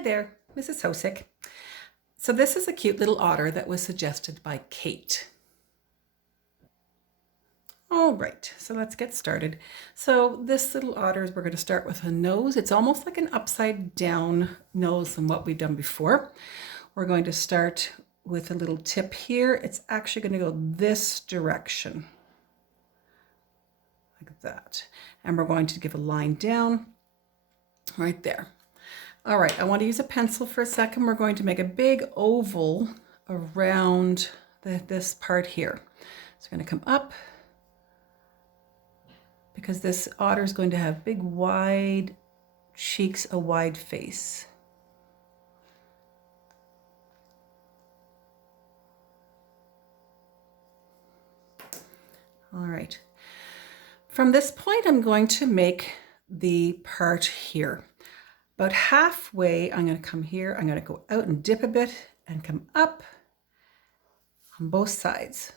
Hi there, Mrs. Hosick. So this is a cute little otter that was suggested by Kate. All right, so let's get started. So this little otter, we're going to start with a nose. It's almost like an upside down nose than what we've done before. We're going to start with a little tip here. It's actually going to go this direction, like that. And we're going to give a line down right there. All right, I want to use a pencil for a second. We're going to make a big oval around this part here. So we're going to come up because this otter is going to have big, wide cheeks, a wide face. All right. From this point, I'm going to make the part here. About halfway, I'm going to come here. I'm going to go out and dip a bit and come up on both sides.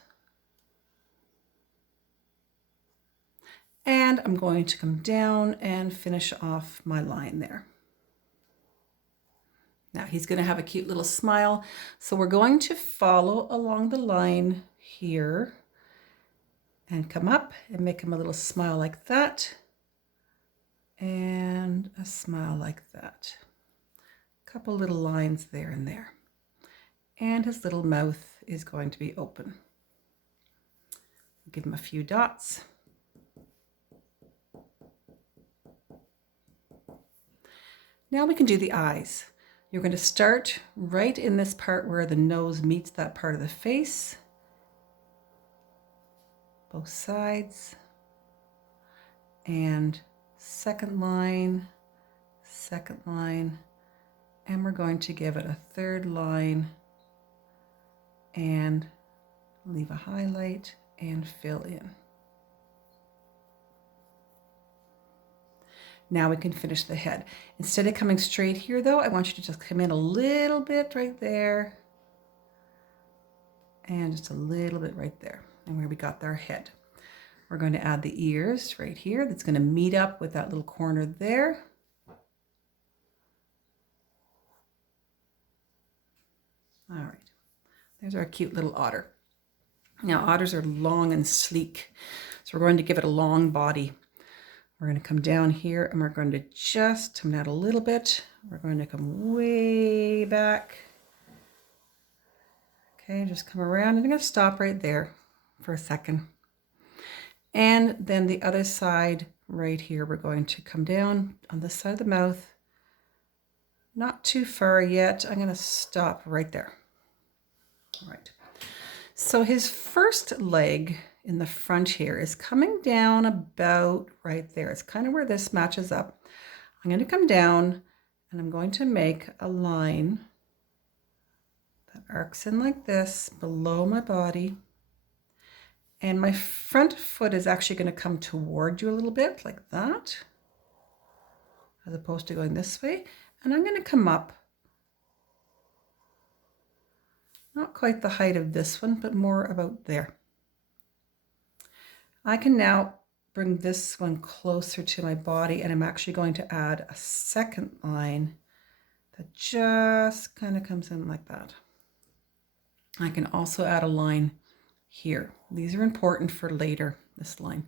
And I'm going to come down and finish off my line there. Now he's going to have a cute little smile. So we're going to follow along the line here and come up and make him a little smile like that. And a smile like that. A couple little lines there and there. And his little mouth is going to be open. Give him a few dots. Now we can do the eyes. You're going to start right in this part where the nose meets that part of the face. Both sides. And second line, and we're going to give it a third line and leave a highlight and fill in. Now we can finish the head. Instead of coming straight here though, I want you to just come in a little bit right there and just a little bit right there, and where we got our head. We're going to add the ears right here. That's going to meet up with that little corner there. All right, there's our cute little otter. Now otters are long and sleek, so we're going to give it a long body. We're going to come down here and we're going to just come down a little bit. We're going to come way back. Okay, just come around, and I'm going to stop right there for a second. And then the other side right here, we're going to come down on this side of the mouth. Not too far yet. I'm going to stop right there. All right. So his first leg in the front here is coming down about right there. It's kind of where this matches up. I'm going to come down and I'm going to make a line that arcs in like this below my body. And my front foot is actually going to come toward you a little bit like that, as opposed to going this way. And I'm going to come up, not quite the height of this one, but more about there. I can now bring this one closer to my body, and I'm actually going to add a second line that just kind of comes in like that. I can also add a line here. These are important for later, this line.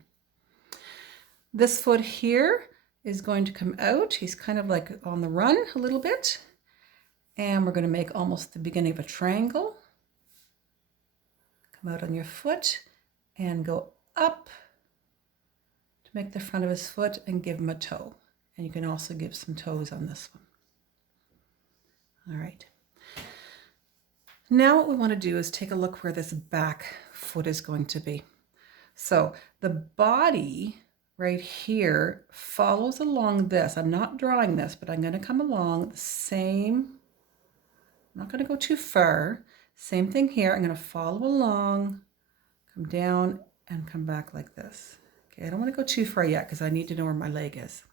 This foot here is going to come out. He's kind of like on the run a little bit. And we're going to make almost the beginning of a triangle. Come out on your foot and go up to make the front of his foot and give him a toe. And you can also give some toes on this one. All right. Now what we want to do is take a look where this back foot is going to be. So the body right here follows along this. I'm not drawing this, but I'm going to come along the same. I'm not going to go too far. Same thing here. I'm going to follow along, come down and come back like this. Okay, I don't want to go too far yet because I need to know where my leg is.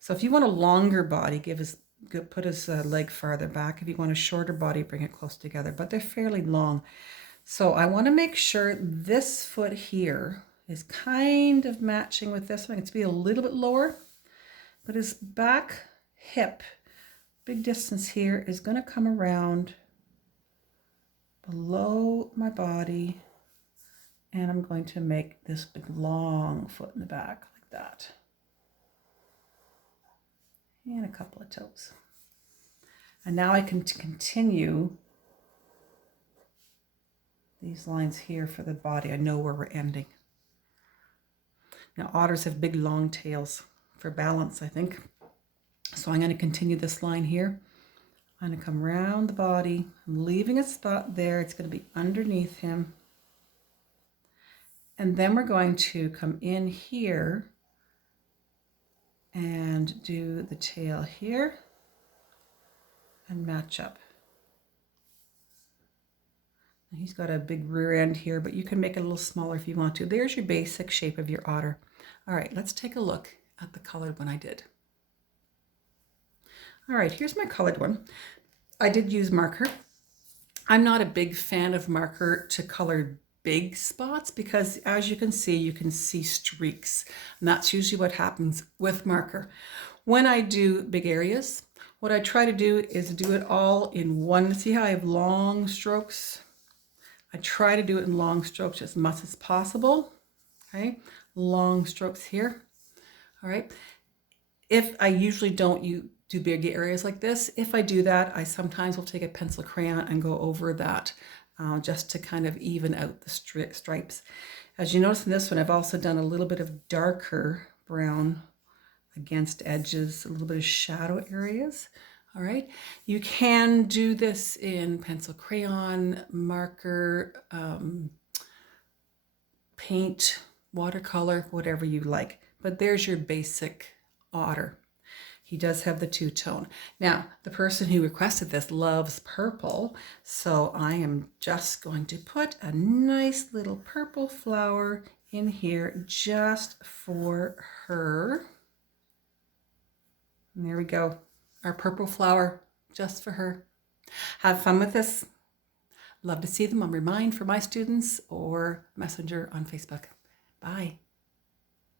So if you want a longer body, put his leg farther back. If you want a shorter body, bring it close together, but they're fairly long. So I want to make sure this foot here is kind of matching with this one. It's be a little bit lower, but his back hip big distance here is going to come around below my body, and I'm going to make this big long foot in the back like that. And a couple of toes. And now I can continue these lines here for the body. I know where we're ending. Now otters have big long tails for balance, I think. So I'm going to continue this line here. I'm going to come around the body. I'm leaving a spot there. It's going to be underneath him. And then we're going to come in here and do the tail here and match up. And he's got a big rear end here, but you can make it a little smaller if you want to. There's your basic shape of your otter. All right, let's take a look at the colored one I did. All right, here's my colored one. I did use marker. I'm not a big fan of marker to color big spots because, as you can see streaks. And that's usually what happens with marker. When I do big areas, what I try to do is do it all in one. See how I have long strokes? I try to do it in long strokes as much as possible. Okay, long strokes here. All right. If I usually don't do big areas like this, if I do that, I sometimes will take a pencil crayon and go over that just to kind of even out the stripes. As you notice in this one, I've also done a little bit of darker brown against edges, a little bit of shadow areas. All right, you can do this in pencil, crayon, marker, paint, watercolor, whatever you like. But there's your basic otter. He does have the two-tone. Now, the person who requested this loves purple, so I am just going to put a nice little purple flower in here just for her. And there we go. Our purple flower just for her. Have fun with this. Love to see them on Remind for my students or Messenger on Facebook. Bye.